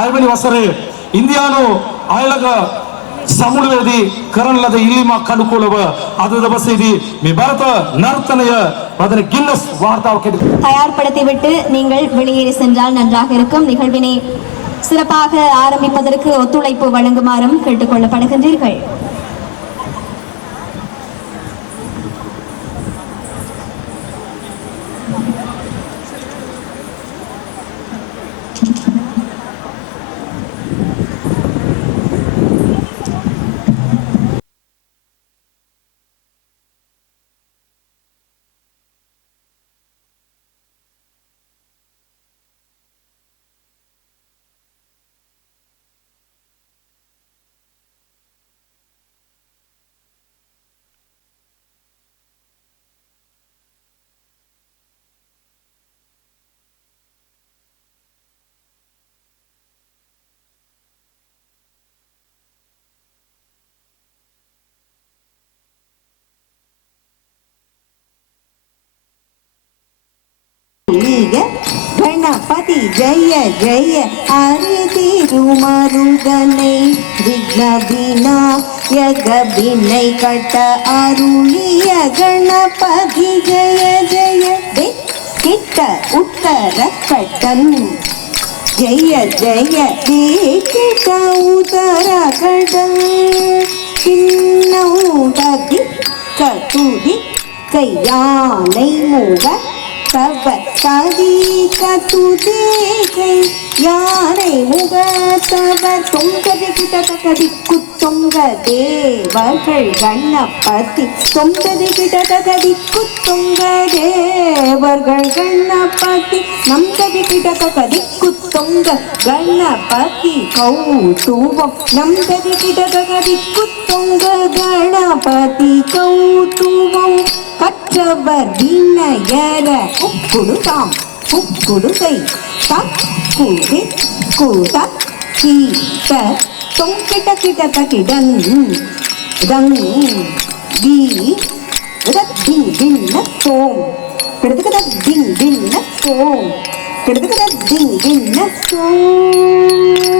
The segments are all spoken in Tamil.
आयवनी वसरे इंडियानो आयलगा समुद्रवेदी करनलद इल्लिमा कनुकूलव ಅದು ದಬಸೇದಿ ಮೇ ಭಾರತ ನರ್ತನೆಯ ಅದರ ಗಿನ್ನಸ್ வார்த்தாவுக்கு தயார்படுத்திவிட்டு நீங்கள் வெளியேறி சென்றால் நன்றாக இருக்கும். நிகழ்வினை சிறப்பாக ஆரம்பிப்பதற்கு ஒத்துழைப்பு வழங்குமாறும் கேட்டுக்கொள்ளப்படுகின்றீர்கள். गणपति जय जय आरती रुमरुदने विघ्न विनायक विनय कट अरुलिय गणपति जय जय किट्ट उत्तर कटन जय जय किट्ट उदर कटन किन्नौदि कतुदि कैयानै मुग तब कदी कतुदे याने मुग तब तुंगदि किटकदि कुत्तुंग देवर्गल गणपति तुंगदि किटकदि कुत्तुंग देवर्गल गणपति नंददि किटकदि कुत्तुंग गणपति कौतुवम नंददि किटकदि कुत्तुंग गणपति कौतुवम கற்றவர் வினயர உப்புடுதாம் உப்புடுகை தக்குதி குத கீட்ட தொங்கிட்ட கிட்ட தகிடன் ரங் வி ரத்தின் விண்ண தோம் கிடதுகத தின் விண்ண தோம் கிடதுகத தின் விண்ண தோம்.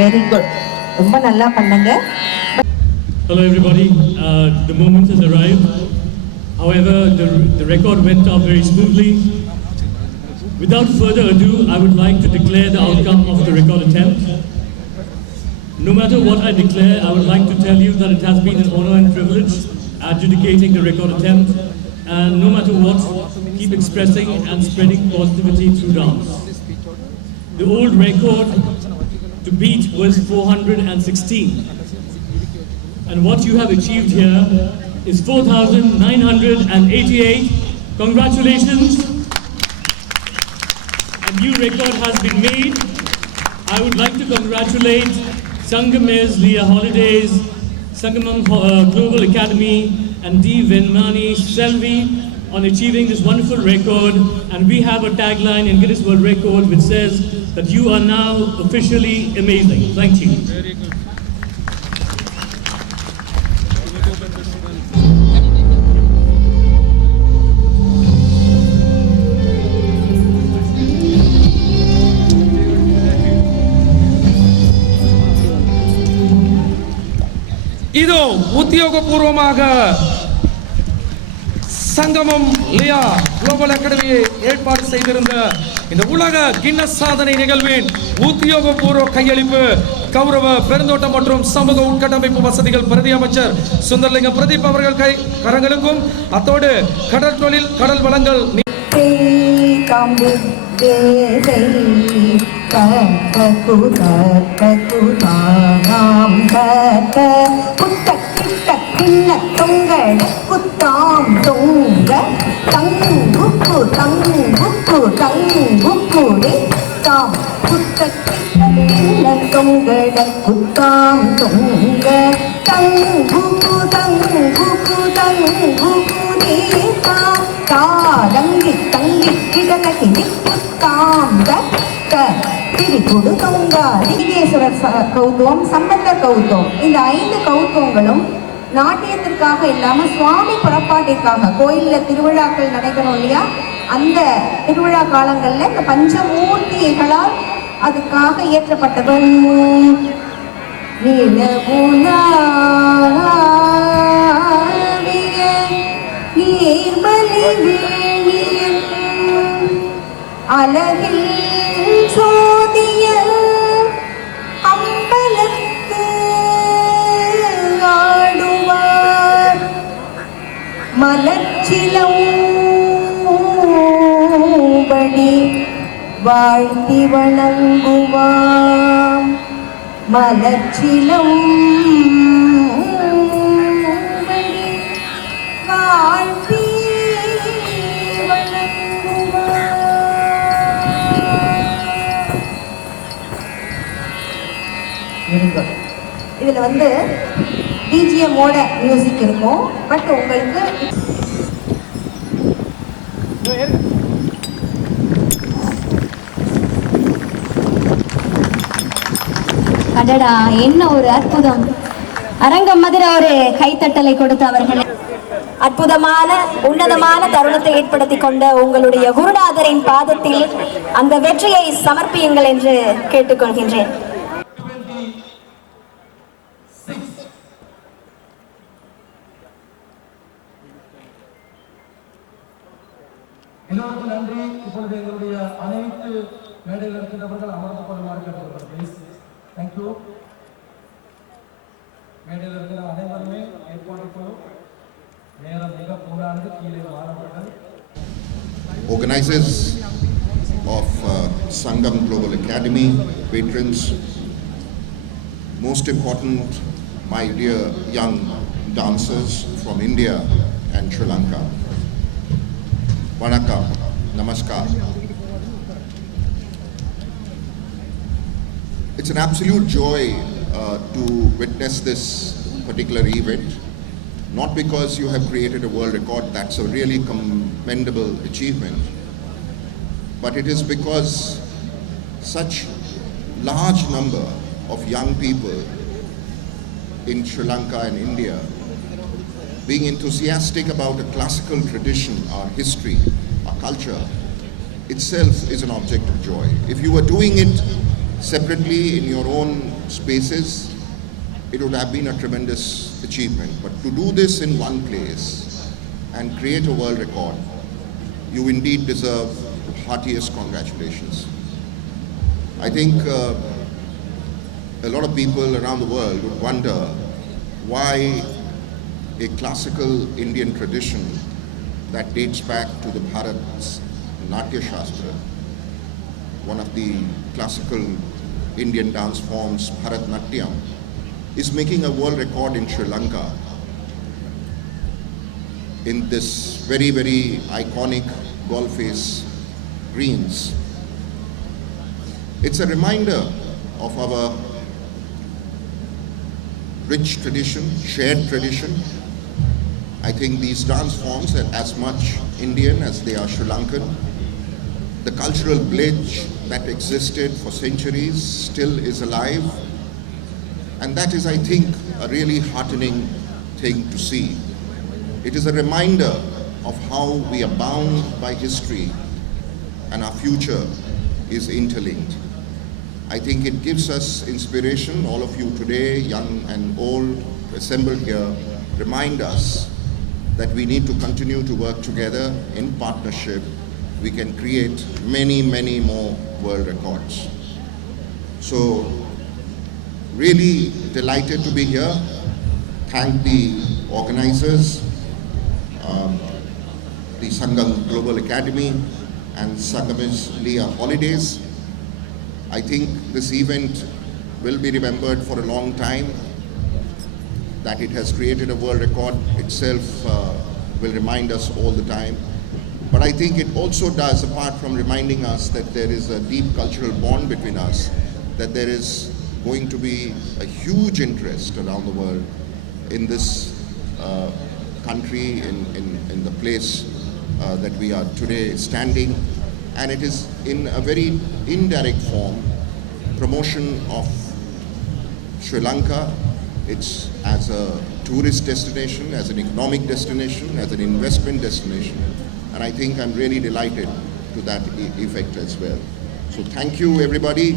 Very good. ரொம்ப நல்லா பண்ணங்க. Hello everybody. The moment has arrived. However, the record went off very smoothly. Without further ado, I would like to declare the outcome of the record attempt. No matter what I declare, I would like to tell you that it has been an honor and privilege adjudicating the record attempt. And no matter what, keep expressing and spreading positivity through dance. The old record to beat was 416, and what you have achieved here is 4,988. Congratulations! A new record has been made. I would like to congratulate Sangam's Leah Holidays, Sangamam Global Academy, and D. Venmani Selvi on achieving this wonderful record. And we have a tagline in Guinness World Records which says that you are now officially amazing. Thank you. Very good. இதோ உத்தியோகபூர்வமாக சங்கமம் லியா குளோபல் அகாடமியை ஏற்பாடு செய்திருந்த இந்த உலக கின்னஸ் சாதனை நிகழ்வின் உத்தியோகபூர்வ கையளிப்பு கௌரவ பெருந்தோட்டம் மற்றும் சமூக உட்கட்டமைப்பு வசதிகள் பிரதி அமைச்சர் சுந்தரலிங்கம் பிரதீப் அவர்கள் கரங்களுக்கும் அத்தோடு கடல் தொழில் கடல் வளங்கள் குத்தாம் தொங்க தங்குப்பு தங்குப்பு தங்குப்புடி தாம் குத்தக்கிட்ட தொங்கட குத்தாம் தொங்க தங்குப்பு தங்குப்பு தங்குப்புடி தாம் தாடங்கி தங்கி கிடக்கி குத்தாம் தக்க திரிகுடு தொங்கா திரிகேஸ்வரர் கௌத்துவம் சம்பந்தர் கௌத்துவம் இந்த 5 கௌத்துவங்களும் நாட்டியத்திற்காக இல்லாமல் சுவாமி புறப்பாட்டிற்காக கோயிலில் திருவிழாக்கள் நடைபெறும் இல்லையா, அந்த திருவிழா காலங்களில் இந்த பஞ்சமூர்த்திகளால் அதுக்காக இயற்றப்பட்டது. நீர்மலி வேணியன் அழகில் சோதிய அம்பலத்து ஆடுவார் மலர்ச்சிலம்படி வாழ்த்தி வணங்குவாம். மலர்ச்சிலம்படி வாழ்த்தி வணங்குவாம். இதுல வந்து பிஜிஎம்மோட மியூசிக் இருக்கும். பட் உங்களுக்கு அடடா, என்ன ஒரு அற்புதம்! அரங்கம் மதுர ஒரு கைத்தட்டலை கொடுத்து அவர்கள் அற்புதமான உன்னதமான தருணத்தை ஏற்படுத்தி கொண்ட உங்களுடைய குருநாதரின் பாதத்தில் அந்த வெற்றியை சமர்ப்பியுங்கள் என்று கேட்டுக்கொள்கின்றேன். எல்லோருக்கும் நன்றி. இப்பொழுது எங்களுடைய அனைத்து மேடையில் இருக்கின்றவர்கள் அமர்ந்து கொள்ளுமாறு கேட்டுக்கொள்கிறேன். தேங்க்யூ. மேடையில் இருக்கிற அனைவருமே ஏற்பாடு நேரம் மிக கூடாது கீழே மாணவர்கள். Organizers of Sangam Global Academy, patrons, most important, my dear young dancers from India and Sri Lanka. Vanakkam, namaskar. It's an absolute joy to witness this particular event, not because you have created a world record, that's a really commendable achievement, but it is because such large number of young people in Sri Lanka and India being enthusiastic about a classical tradition, our history, our culture, itself is an object of joy. If you were doing it separately in your own spaces, it would have been a tremendous achievement. But to do this in one place and create a world record, you indeed deserve heartiest congratulations. I think a lot of people around the world would wonder why a classical Indian tradition that dates back to the Bharat's Natya Shastra, one of the classical Indian dance forms, Bharatnatyam, is making a world record in Sri Lanka in this very, very iconic Golface greens. It's a reminder of our rich tradition, shared tradition. I think these dance forms are as much Indian as they are Sri Lankan. The cultural bridge that existed for centuries still is alive, and that is, I think, a really heartening thing to see. It is a reminder of how we are bound by history and our future is interlinked. I think it gives us inspiration. All of you today, young and old, assembled here, remind us that we need to continue to work together in partnership. We can create many, many more world records. So, really delighted to be here. Thank the organizers, the Sangam Global Academy and Sangamis Leah Holidays. I think this event will be remembered for a long time. That it has created a world record itself will remind us all the time. But I think it also does, apart from reminding us that there is a deep cultural bond between us, that there is going to be a huge interest around the world in this country, in the place that we are today standing. And it is in a very indirect form, promotion of Sri Lanka. It's as a tourist destination, as an economic destination, as an investment destination. And I think I'm really delighted to that effect as well. So thank you everybody.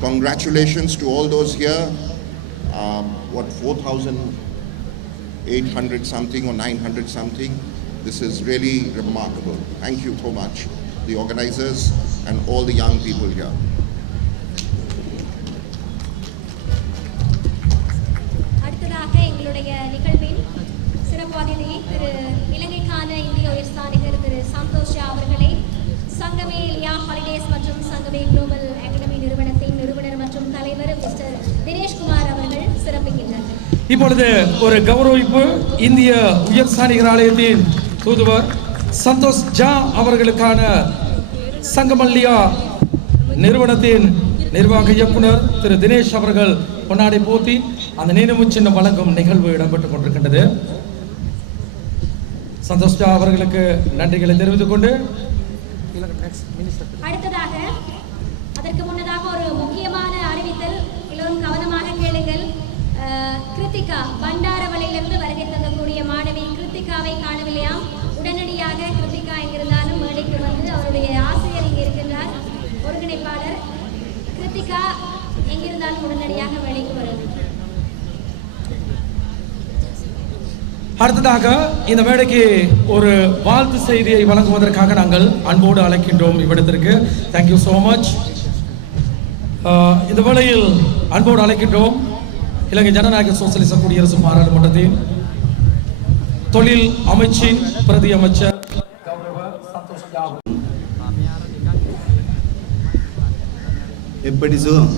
Congratulations to all those here. 4,800 something or 900 something. This is really remarkable. Thank you so much, the organizers and all the young people here. அடுத்ததாக எங்களுடைய நிகழ்வின் சிறப்பு அதிதி திரு இலங்கைக்கான இந்திய உயர்ஸ்தானிகர் திரு சந்தோஷ் அவர்களை சங்கமே லியா ஹாலிடேஸ் மற்றும் சங்கமே குளோபல் அகாடமி நிறுவனத்தின் நிறுவனர் மற்றும் தலைவர் மிஸ்டர் தினேஷ்குமார் அவர்கள் சிறப்பிக்கின்றனர். இப்பொழுது ஒரு கௌரவிப்பு இந்திய உயர்ஸ்தானிகர் ஆலயத்தின் தூதுவர் சந்தோஷ் ஜா அவர்களுக்கான சங்கமல்லியா நிறுவனத்தின் நிர்வாக இயக்குனர் திரு தினேஷ் அவர்கள் பொன்னாடை போத்தி அந்த நினைவு சின்னம் வழங்கும் நிகழ்வு இடம்பெற்றுக் கொண்டிருக்கின்றது. சந்தோஷ் ஜா அவர்களுக்கு நன்றிகளை தெரிவித்துக் கொண்டு அடுத்ததாக அதற்கு முன்னதாக ஒரு முக்கியமான அறிவித்தல், எல்லோரும் கவனமாக கேளுங்கள். கிருத்திகா பண்டாரவளையிலிருந்து வருகை தந்தக்கூடிய மாணவி கிருத்திகாவை காணவில்லையாம். உடனடியாக கிருத்திகா எங்கிருந்தாலும் மேடைக்கு வந்து அவருடைய ஆசிரியர் இங்கே இருக்கின்றார், ஒருங்கிணைப்பாளர் கிருத்திகா எங்கிருந்தாலும் உடனடியாக மேடைக்கு வரும். அடுத்ததாக இந்த மேடைக்கு ஒரு வாழ்த்து செய்தியை வழங்குவதற்காக நாங்கள் அன்போடு அழைக்கின்றோம் இவ்விடத்திற்கு. Thank you so much. இந்த வேளையில் அன்போடு அழைக்கின்றோம் இலங்கை ஜனநாயக சோசலிச குடியரசு பாராளுமன்றத்தின் தொழில் அமைச்சின் பிரதி அமைச்சர் எப்படி சுகம்?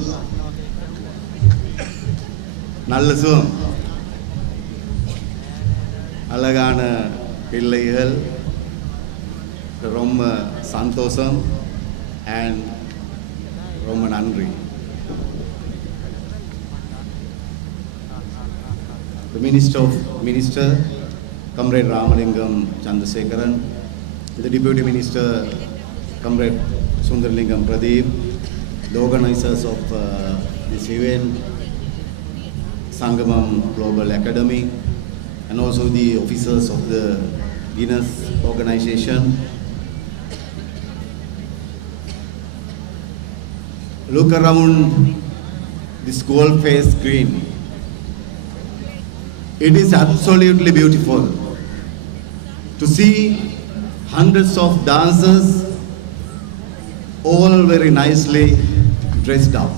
நல்ல சுகம். அழகான பிள்ளைகள், ரொம்ப சந்தோஷம் அண்ட் ரொம்ப நன்றி. The Minister, Comrade Ramalingam Chandrasekharan, the Deputy Minister, Comrade Sundarlingam Pradeep, the organizers of this event, Sangamam Global Academy, and also the officers of the Guinness organization. Look around this gold face green. It is absolutely beautiful to see hundreds of dancers all very nicely dressed up,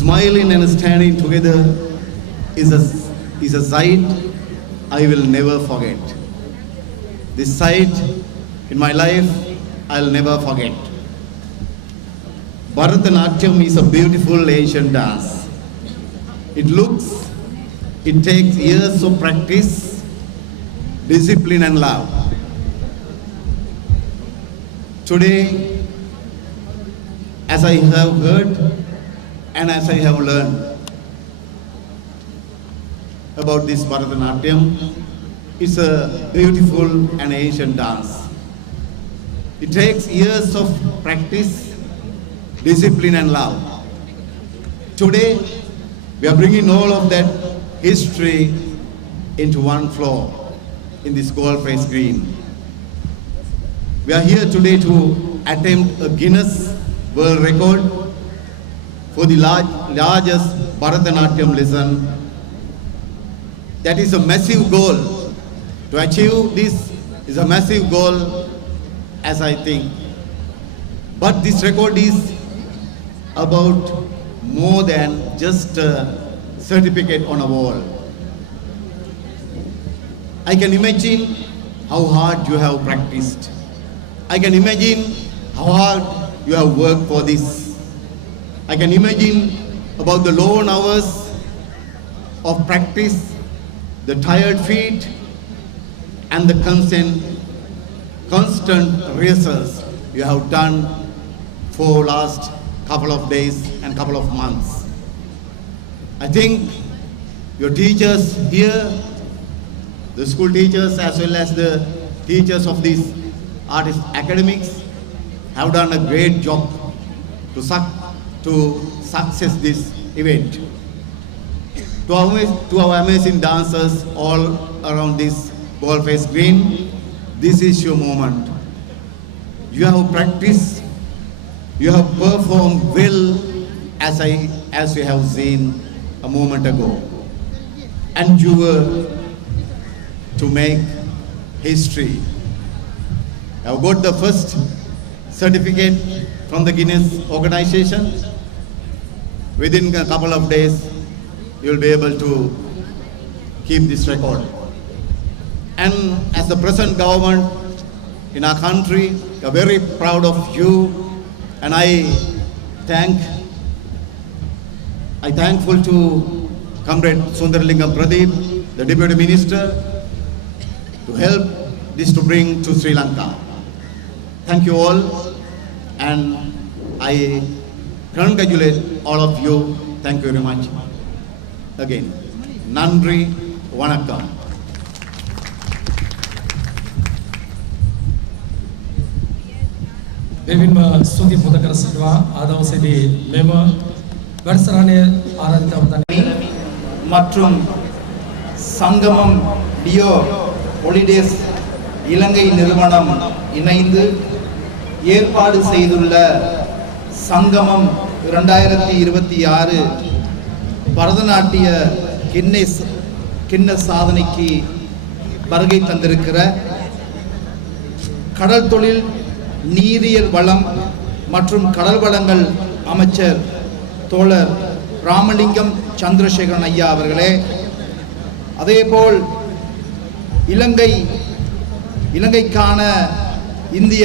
smiling and standing together is a sight I will never forget. This sight in my life I'll never forget. Bharatanatyam is a beautiful Asian dance. It takes years of practice, discipline and love. Today, as I have heard and as I have learned about this Bharatanatyam, it's a beautiful and ancient dance. It takes years of practice, discipline and love. Today, we are bringing all of that history into one floor in this gold face green. We are here today to attempt a Guinness World Record for the largest Bharatanatyam lesson. That is a massive goal. To achieve this is a massive goal, as I think. But this record is about more than just a certificate on a wall. I can imagine how hard you have practiced. I can imagine how hard you have worked for this. I can imagine about the long hours of practice, the tired feet, and the constant rehearsals you have done for last couple of days and couple of months. I think your teachers here, the school teachers as well as the teachers of these artist academics have done a great job to success this event. To our amazing dancers all around this ball-face green, this is your moment. You have practiced, you have performed well as you have seen a moment ago. And you were to make history. You have got the first certificate from the Guinness organization. Within a couple of days, you will be able to keep this record. And as the present government in our country, we are very proud of you, and I thankful to Comrade Sundaralingam Pradeep, the Deputy Minister, to help this to bring to Sri Lanka. Thank you all, and I congratulate all of you. Thank you very much. Again, Nandri Vanakkam. දෙවින්ම ස්තුති පුද කර සිටවා ආදවසේදී මෙම වැඩසටහනේ ආරම්භ අවධානය மற்றும் சங்கமம் டியோ ஹாலிடேஸ் இலங்கை நிறுவனம் இணைந்து ஏற்பாடு செய்துள்ள சங்கமம் 2026 பரதநாட்டிய கின்னஸ் சாதனைக்கு வருகை தந்திருக்கிற கடல் தொழில் நீரியல் வளம் மற்றும் கடல் வளங்கள் அமைச்சர் தோழர் ராமலிங்கம் சந்திரசேகரன் ஐயா அவர்களே, அதேபோல் இலங்கைக்கான இந்திய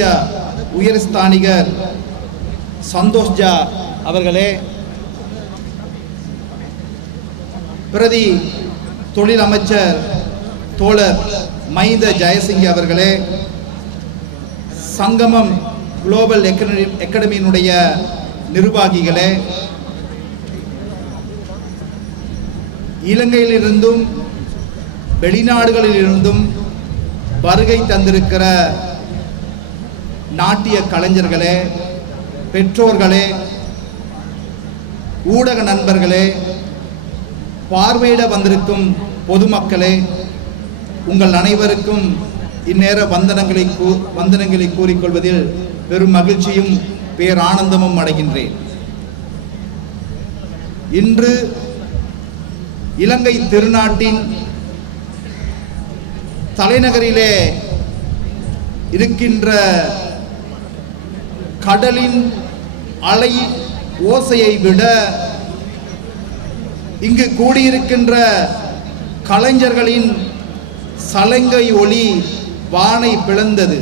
உயர்ஸ்தானிகர் சந்தோஷ்ஜா அவர்களே, பிரதி தொழில் அமைச்சர் தோழர் மஹிந்த ஜெயசிங்க அவர்களே, சங்கமம் குளோபல் அகாடமியினுடைய நிர்வாகிகளே, இலங்கையிலிருந்தும் வெளிநாடுகளிலிருந்தும் வருகை தந்திருக்கிற நாட்டிய கலைஞர்களே, பெற்றோர்களே, ஊடக நண்பர்களே, பார்வையிட வந்திருக்கும் பொதுமக்களே, உங்கள் அனைவருக்கும் இந்நேர வந்தனங்களை கூறிக்கொள்வதில் பெரும் மகிழ்ச்சியும் பேரானந்தமும் அடைகின்றேன். இன்று இலங்கை திருநாட்டின் தலைநகரிலே இருக்கின்ற கடலின் அலை ஓசையை விட இங்கு கூடியிருக்கின்ற கலைஞர்களின் சலங்கை ஒளி வானை பிளந்தது.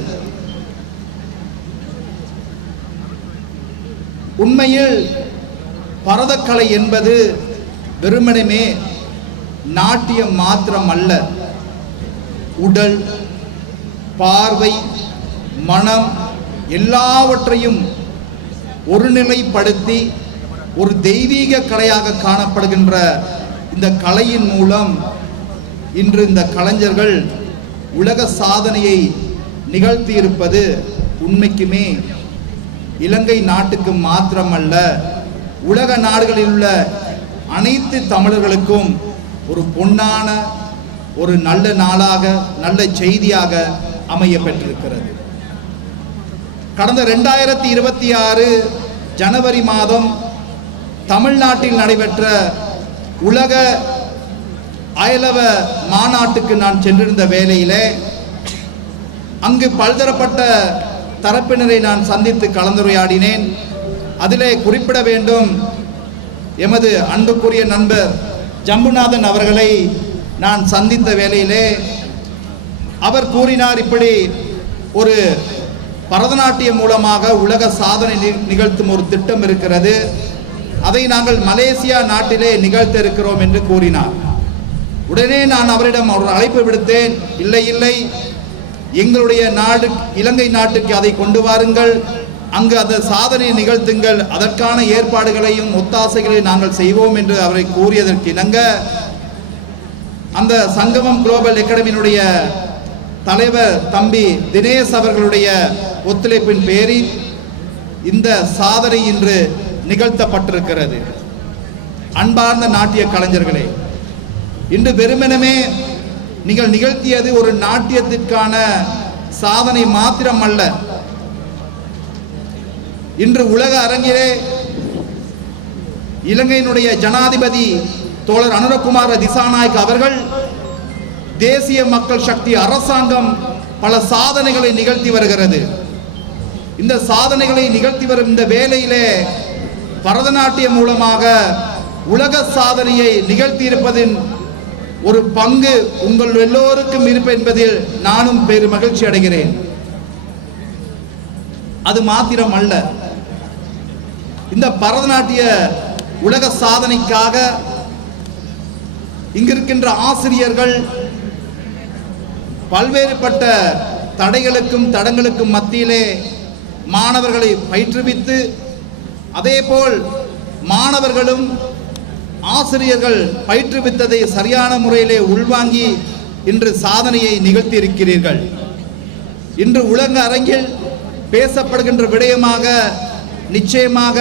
உண்மையில் பரதக்கலை என்பது வெறுமனே நாட்டியம் மாத்திரம் அல்ல. உடல், பார்வை, மனம் எல்லாவற்றையும் ஒருநிலைப்படுத்தி ஒரு தெய்வீக கலையாக காணப்படுகின்ற இந்த கலையின் மூலம் இன்று இந்த கலைஞர்கள் உலக சாதனையை நிகழ்த்தியிருப்பது உண்மைக்குமே இலங்கை நாட்டுக்கு மாத்திரமல்ல, உலக நாடுகளில் உள்ள அனைத்து தமிழர்களுக்கும் ஒரு பொன்னான ஒரு நல்ல நாளாக, நல்ல செய்தியாக அமைய பெற்றிருக்கிறது. கடந்த 2026 ஜனவரி மாதம் தமிழ்நாட்டில் நடைபெற்ற உலக அயலவ மாநாட்டுக்கு நான் சென்றிருந்த வேளையிலே அங்கு பல்தரப்பட்ட தரப்பினரை நான் சந்தித்து கலந்துரையாடினேன். அதிலே குறிப்பிட வேண்டும், எமது அன்புக்குரிய நண்பர் ஜம்புநாதன் அவர்களை நான் சந்தித்த வேளையிலே அவர் கூறினார், இப்படி ஒரு பரதநாட்டியம் மூலமாக உலக சாதனை நிகழ்த்தும் ஒரு திட்டம் இருக்கிறது, அதை நாங்கள் மலேசியா நாட்டிலே நிகழ்த்த இருக்கிறோம் என்று கூறினார். உடனே நான் அவரிடம் ஒரு அழைப்பு விடுத்தேன். இல்லை, எங்களுடைய நாடு இலங்கை நாட்டுக்கு அதை கொண்டு வாருங்கள், அங்கு அந்த சாதனை நிகழ்த்துங்கள், அதற்கான ஏற்பாடுகளையும் ஒத்தாசைகளையும் நாங்கள் செய்வோம் என்று அவரை கூறியதற்கு இணங்க அந்த சங்கமம் குளோபல் அகாடமியினுடைய தலைவர் தம்பி தினேஷ் அவர்களுடைய ஒத்துழைப்பின் பேரில் இந்த சாதனை இன்று நிகழ்த்தப்பட்டிருக்கிறது. அன்பார்ந்த நாட்டிய கலைஞர்களே, இன்று வெறுமனமே நீங்கள் நிகழ்த்தியது ஒரு நாட்டியத்திற்கான சாதனை மாத்திரம் அல்ல. இன்று உலக அரங்கிலே இலங்கையினுடைய ஜனாதிபதி தோழர் அனுரகுமார திசாநாயக் அவர்கள், தேசிய மக்கள் சக்தி அரசாங்கம் பல சாதனைகளை நிகழ்த்தி வருகிறது. இந்த சாதனைகளை நிகழ்த்தி வரும் இந்த வேளையிலே பரதநாட்டியம் மூலமாக உலக சாதனையை நிகழ்த்தி இருப்பதின் ஒரு பங்கு உங்கள் எல்லோருக்கும் இருப்பு என்பதில் நானும் பெரும் மகிழ்ச்சி அடைகிறேன். அது மாத்திரம் அல்ல, இந்த பரதநாட்டிய உலக சாதனைக்காக இங்கிருக்கின்ற ஆசிரியர்கள் பல்வேறுபட்ட தடைகளுக்கும் தடங்களுக்கும் மத்தியிலே மாணவர்களை பயிற்றுவித்து, அதேபோல் மாணவர்களும் ஆசிரியர்கள் பயிற்றுவித்ததை சரியான முறையிலே உள்வாங்கி இன்று சாதனையை நிகழ்த்தி இருக்கிறீர்கள். இன்று உலக அரங்கில் பேசப்படுகின்ற விடயமாக நிச்சயமாக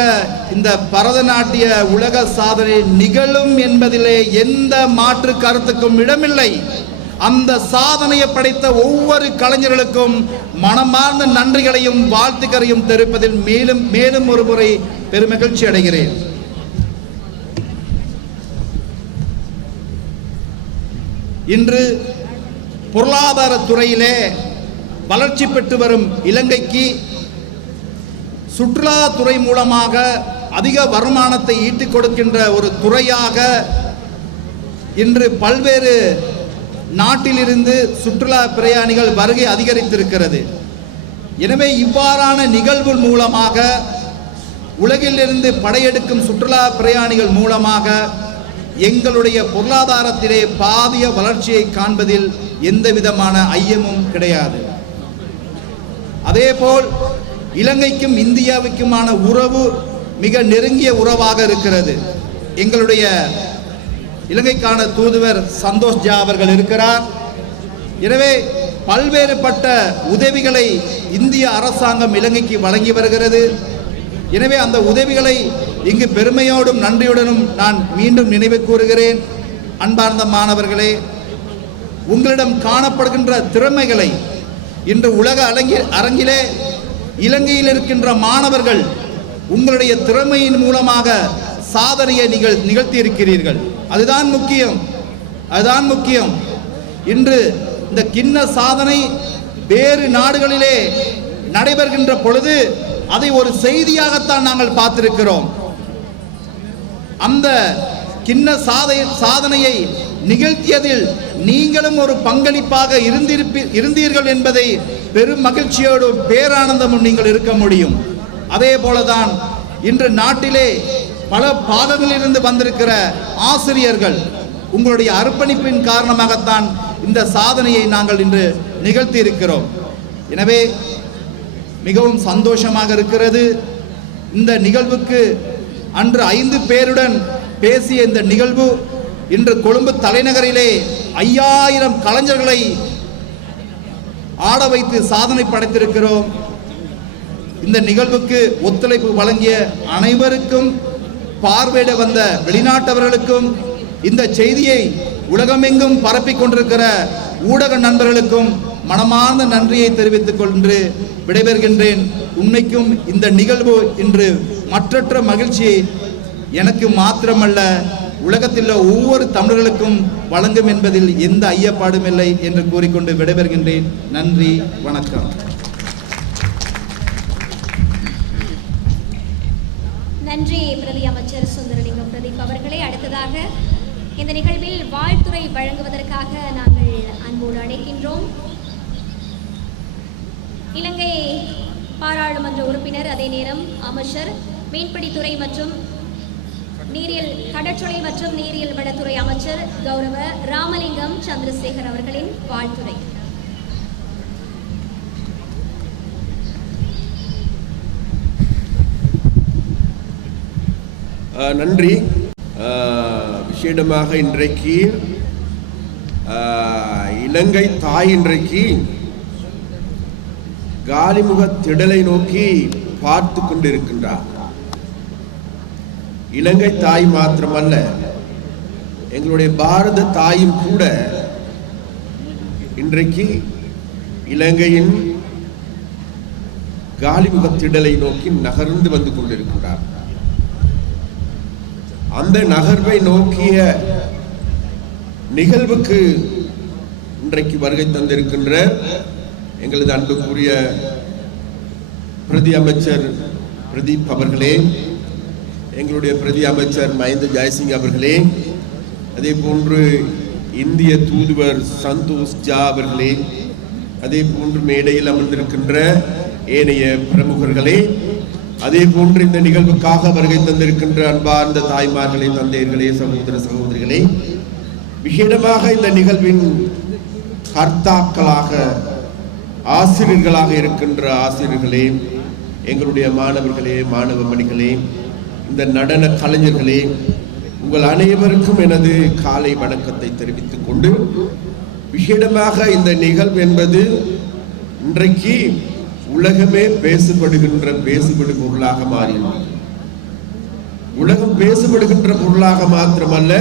இந்த பரதநாட்டிய உலக சாதனை நிகழும் என்பதிலே எந்த மாற்று கருத்துக்கும் இடமில்லை. அந்த சாதனையை படைத்த ஒவ்வொரு கலைஞர்களுக்கும் மனமார்ந்த நன்றிகளையும் வாழ்த்துக்களையும் தெரிவிப்பதில் மேலும் ஒரு முறை பெருமகிழ்ச்சி அடைகிறேன். இன்று பொருளாதார துறையிலே வளர்ச்சி பெற்று வரும் இலங்கைக்கு சுற்றுலாத்துறை மூலமாக அதிக வருமானத்தை ஈட்டிக் கொடுக்கின்ற ஒரு துறையாக இன்று பல்வேறு நாட்டிலிருந்து சுற்றுலா பிரயாணிகள் வருகை அதிகரித்திருக்கிறது. எனவே இவ்வாறான நிகழ்வு மூலமாக உலகிலிருந்து படையெடுக்கும் சுற்றுலா பிரயாணிகள் மூலமாக எங்களுடைய பொருளாதாரத்திலே பாதிய வளர்ச்சியை காண்பதில் எந்த விதமான ஐயமும் கிடையாது. அதேபோல் இலங்கைக்கும் இந்தியாவுக்குமான உறவு மிக நெருங்கிய உறவாக இருக்கிறது. எங்களுடைய இலங்கைக்கான தூதுவர் சந்தோஷ் ஜா அவர்கள் இருக்கிறார். எனவே பல்வேறுபட்ட உதவிகளை இந்திய அரசாங்கம் இலங்கைக்கு வழங்கி வருகிறது. எனவே அந்த உதவிகளை இங்கு பெருமையோடும் நன்றியுடனும் நான் மீண்டும் நினைவு கூறுகிறேன். அன்பார்ந்த மாணவர்களே, உங்களிடம் காணப்படுகின்ற திறமைகளை இன்று உலக அரங்கிலே இலங்கையில் இருக்கின்ற மாணவர்கள் உங்களுடைய திறமையின் மூலமாக சாதனையை நிகழ்த்தி இருக்கிறீர்கள். அதுதான் முக்கியம். இன்று இந்த கிண்ண சாதனை வேறு நாடுகளிலே நடைபெறுகின்ற பொழுது அதை ஒரு செய்தியாகத்தான் நாங்கள் பார்த்திருக்கிறோம். அந்த கிண்ண சாதனையை நிகழ்த்தியதில் நீங்களும் ஒரு பங்களிப்பாக இருந்தீர்கள் என்பதை பெரும் மகிழ்ச்சியோடும் பேரானந்தமும் நீங்கள் இருக்க முடியும். அதே போலதான் இன்று நாட்டிலே பல பாகங்களிலிருந்து வந்திருக்கிற ஆசிரியர்கள் உங்களுடைய அர்ப்பணிப்பின் காரணமாகத்தான் இந்த சாதனையை நாங்கள் இன்று நிகழ்த்தி இருக்கிறோம். எனவே மிகவும் சந்தோஷமாக இருக்கிறது. இந்த நிகழ்வுக்கு அன்று 5 பேருடன் பேசிய இந்த நிகழ்வு இன்று கொழும்பு தலைநகரிலே 5000 கலைஞர்களை ஆட வைத்து சாதனை படைத்திருக்கிறோம். இந்த நிகழ்வுக்கு ஒத்துழைப்பு வழங்கிய அனைவருக்கும், பார்வையிட வந்த வெளிநாட்டவர்களுக்கும், இந்த செய்தியை உலகமெங்கும் பரப்பிக் கொண்டிருக்கிற ஊடக நண்பர்களுக்கும் மனமார்ந்த நன்றியை தெரிவித்துக் கொண்டு விடைபெறுகின்றேன். உண்மைக்கும் இந்த நிகழ்வு இன்று மற்றற்ற மகிழ்ச்சியை எனக்கு மாத்திரமல்ல உலகத்தில் ஒவ்வொரு தமிழர்களுக்கும் வழங்கும் என்பதில் எந்த ஐயப்பாடும் இல்லை என்று கூறிக்கொண்டு விடைபெறுகின்றேன். நன்றி, வணக்கம். நன்றி பிரதி அமைச்சர் சுந்தரலிங்கம் பிரதீப் அவர்களே. அடுத்ததாக இந்த நிகழ்வில் வாழ்த்துரை வழங்குவதற்காக நாங்கள் அன்போடு அழைக்கின்றோம் இலங்கை பாராளுமன்ற உறுப்பினர், அதே நேரம் அமைச்சர், மீன்பிடித்துறை மற்றும் கடற்றொழில் மற்றும் நீரியல் வளத்துறை அமைச்சர் கௌரவ ராமலிங்கம் சந்திரசேகர் அவர்களின் வாழ்த்துரை. நன்றி. விசேடமாக இன்றைக்கு இலங்கை தாய் இன்றைக்கு காலிமுக திடலை நோக்கி பார்த்து கொண்டிருக்கின்றார். இலங்கை தாய் மாத்திரமல்ல, எங்களுடைய பாரத தாயும் கூட இன்றைக்கு இலங்கையின் காலிமுகத்திடலை நோக்கி நகர்ந்து வந்து கொண்டிருக்கிறார். அந்த நகர்வை நோக்கிய நிகழ்வுக்கு இன்றைக்கு வருகை தந்திருக்கின்ற எங்களது அன்புக்குரிய பிரதி அமைச்சர் பிரதீப் அவர்களே, எங்களுடைய பிரதி அமைச்சர் மஹிந்த ஜெயசிங் அவர்களே, அதே போன்று இந்திய தூதுவர் சந்தோஷ் ஜா அவர்களே, அதே போன்று மேடையில் அமர்ந்திருக்கின்ற ஏனைய பிரமுகர்களே, அதே போன்று இந்த நிகழ்வுக்காக வருகை தந்திருக்கின்ற அன்பார்ந்த தாய்மார்களே, தந்தையர்களே, சகோதர சகோதரிகளே, விசேடமாக இந்த நிகழ்வின் கர்த்தாக்களாக ஆசிரியர்களாக இருக்கின்ற ஆசிரியர்களே, எங்களுடைய மாணவர்களே, மாணவ மணிகளே, இந்த நடன கலைஞர்களே, உங்கள் அனைவருக்கும் எனது காலை வணக்கத்தை தெரிவித்துக் கொண்டு, விசேடமாக இந்த நிகழ்வு என்பது இன்றைக்கு உலகமே பேசப்படுகின்ற பேசுபடு பொருளாக மாறியது. உலகம் பேசப்படுகின்ற பொருளாக மாத்திரமல்ல,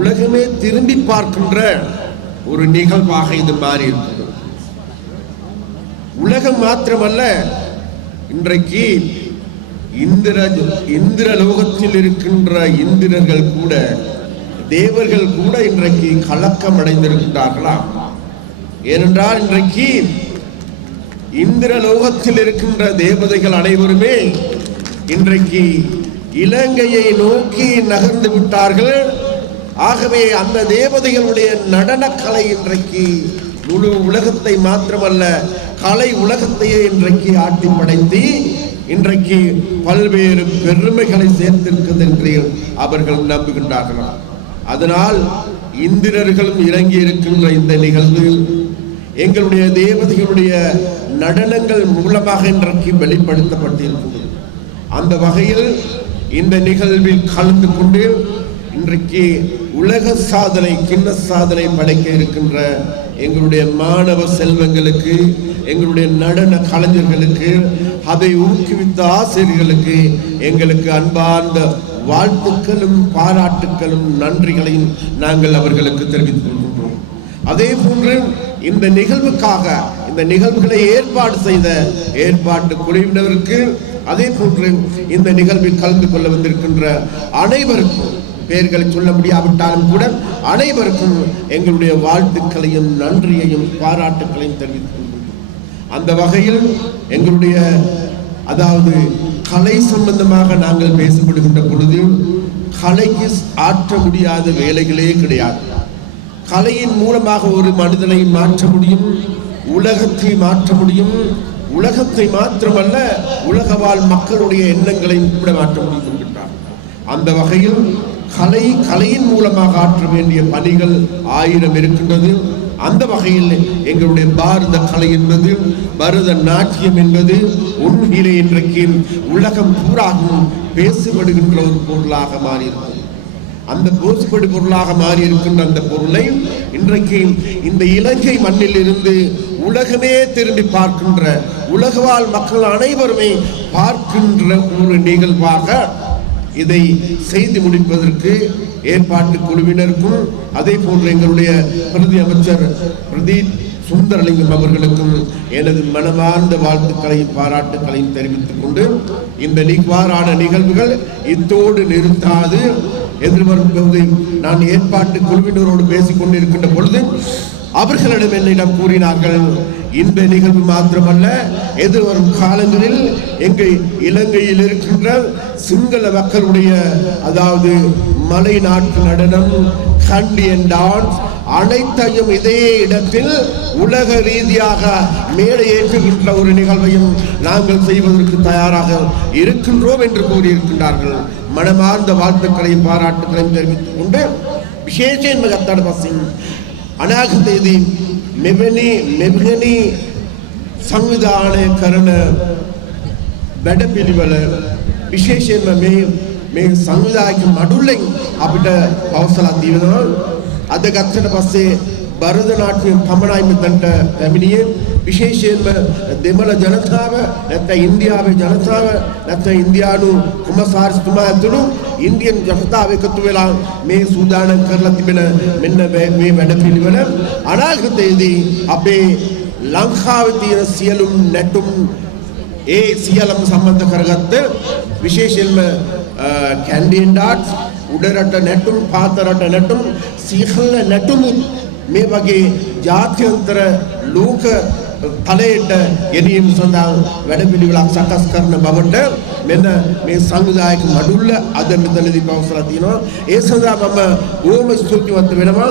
உலகமே திரும்பி பார்க்கின்ற ஒரு நிகழ்வாக இது மாறி இருக்கிறது. உலகம் மாத்திரமல்ல, இன்றைக்கு இந்திர லோகத்தில் இருக்கின்ற இந்திரர்கள் கூட, தேவர்கள் கூட இன்றைக்கு கலக்கம் அடைந்திருக்கின்றார்களாம். ஏனென்றால் இன்றைக்கு இந்திர லோகத்தில் இருக்கின்ற தேவதைகள் அனைவருமே இன்றைக்கு இலங்கையை நோக்கி நகர்ந்து விட்டார்கள். ஆகவே அந்த தேவதைகளுடைய நடனக்கலை இன்றைக்கு முழு உலகத்தை மாத்திரமல்ல, கலை உலகத்தையே இன்றைக்கு ஆட்டி படைத்து இன்றைக்கு பல்வேறு பெருமைகளை சேர்த்திருக்கிறது என்று அவர்கள் நம்புகின்றார்கள். அதனால் இந்திரர்களும் இறங்கி இருக்கின்ற இந்த நிகழ்வு எங்களுடைய தேவதைகளுடைய நடனங்கள் மூலமாக இன்றைக்கு வெளிப்படுத்தப்பட்டிருக்கிறது. அந்த வகையில் இந்த நிகழ்வில் கலந்து கொண்டு இன்றைக்கு உலக சாதனை, கிண்ண சாதனை படைக்க இருக்கின்ற எங்களுடைய மாணவ செல்வங்களுக்கு, எங்களுடைய நடன கலைஞர்களுக்கு, அதை ஊக்குவித்த ஆசிரியர்களுக்கு எங்களுக்கு அன்பார்ந்த வாழ்த்துக்களும் பாராட்டுக்களும் நன்றிகளையும் நாங்கள் அவர்களுக்கு தெரிவித்துக் கொள்கின்றோம். அதே போன்று இந்த நிகழ்வுக்காக இந்த நிகழ்வுகளை ஏற்பாடு செய்த ஏற்பாட்டு குழுவினருக்கு, அதே போன்று இந்த நிகழ்வில் கலந்து கொள்ள வந்திருக்கின்ற அனைவருக்கும், பெயர்களை சொல்ல முடியாவிட்டாலும் கூட அனைவருக்கும் எங்களுடைய வாழ்த்துக்களையும் நன்றியையும் பாராட்டுக்களையும் தெரிவித்துக் கொள்கின்றோம். அந்த வகையில் எங்களுடைய கலை சம்பந்தமாக நாங்கள் பேசப்படுகின்ற பொழுது, கலைக்கு ஆற்ற முடியாத வேலைகளே கிடையாது. கலையின் மூலமாக ஒரு மனிதனை மாற்ற முடியும், உலகத்தை மாற்ற முடியும். உலகத்தை மாத்திரமல்ல, உலக வாழ் மக்களுடைய எண்ணங்களையும் கூட மாற்ற முடியும் என்கின்றார். அந்த வகையில் கலையின் மூலமாக ஆற்ற வேண்டிய பணிகள் 1000 இருக்கின்றது. அந்த வகையில் எங்களுடைய பாரத கலை என்பது, பாரத நாட்டியம் என்பது உண்மையிலே இன்றைக்கு உலகம் பூராகவும் பேசப்படுகின்ற ஒரு பொருளாக மாறியிருக்கும். அந்த பேசுபடு பொருளாக மாறி இருக்கின்ற அந்த பொருளை இன்றைக்கு இந்த இலங்கை மண்ணில் இருந்து உலகமே திரும்பி பார்க்கின்ற, உலக வாழ் மக்கள் அனைவருமே பார்க்கின்ற ஒரு நிகழ்வாக இதை செய்து முடிப்பதற்கு ஏற்பாட்டு குழுவினருக்கும், அதே போன்று எங்களுடைய பிரதி அமைச்சர் பிரதீப் சுந்தரலிங்கம் அவர்களுக்கும் எனது மனமார்ந்த வாழ்த்துக்களையும் பாராட்டுக்களையும் தெரிவித்துக் கொண்டு, இந்த இவ்வாறான நிகழ்வுகள் இத்தோடு நிறுத்தாது எதிர்வரும் போது நான் ஏற்பாட்டு குழுவினரோடு பேசிக் கொண்டிருக்கின்ற பொழுது அவர்களிடம் என்னிடம் கூறினார்கள், இந்த நிகழ்வு மாத்திரமல்ல, எதிர்வரும் காலங்களில் எங்கள் இலங்கையில் இருக்கின்ற சிங்கள மக்களுடைய மலை நாட்டு நடனம், கண்டியன் டான்ஸ் அனைத்தையும் இதே இடத்தில் உலக ரீதியாக மேடை ஏற்றுகின்ற ஒரு நிகழ்வையும் நாங்கள் செய்வதற்கு தயாராக இருக்கின்றோம் என்று கூறியிருக்கின்றார்கள். மனமார்ந்த வாழ்த்துக்களையும் பாராட்டுகளையும் தெரிவித்துக் கொண்டு, විශේෂයෙන්ම ගත්තට පස්සේ අනාගතයේදී මෙවැනි සංවිධානය කරන වැඩපිළිවෙල විශේෂයෙන්ම මේ සංවිධායක මඩුල්ලෙන් අපිට පවසලා තියෙනවා. අද ගත්තට පස්සේ භරත නාට්‍යයෙන් පමණයි මෙතනට පැමිණියේ. විශේෂයෙන්ම දෙමළ ජනතාව, නැත්නම් ඉන්දියාවේ ජනතාව, නැත්නම් ඉන්දියානු කුමසාරිස්තුමා ඇතුළු ඉන්දියන් ජනතාව එකතු වෙලා මේ සූදානම් කරලා තිබෙන මෙන්න මේ වැඩපිළිවෙල අනාගතයේදී අපේ ලංකාවේ තියෙන සියලුම නැටුම් ඒ සියලුම සම්බන්ධ කරගත්ත විශේෂයෙන්ම කැන්ඩි ඩාට්ස් උඩරට නැටුම් පාතරට නැටුම් සිංහල නැටුම් මේ වගේ ජාත්‍යන්තර ලෝක තලයට ගෙනීම සඳහා වැඩපිළිවෙලක් සකස් කරන බවට මෙන්න මේ සංවිධායක මඩුල්ල අද මෙතනදී පවසලා තියෙනවා. ඒ සඳහා මම බොහොම ස්තුතිවන්ත වෙනවා.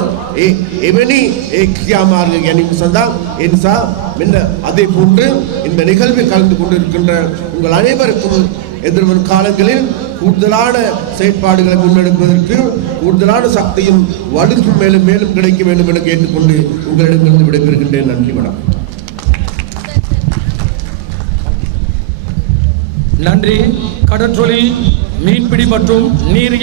එවැනி ක්‍රියාමාර්ග ගැනීම සඳහா. ඒ නිසා මෙන්න அதே போன்று இந்த நிகழ்வில் கலந்து கொண்டிருக்கின்ற உங்கள் அனைவருக்கும் எதிர்வரும் காலங்களில் கூடுதலான செயற்பாடுகளை முன்னெடுப்பதற்கு கூடுதலான சக்தியும் வலுக்கும் மேலும் மேலும் கிடைக்க வேண்டும் என கேட்டுக்கொண்டு உங்களிடமிருந்து விடைபெறுகின்றேன். நன்றி வணக்கம். நன்றி. கடற்றொழில், மீன்பிடி மற்றும் நீரியல்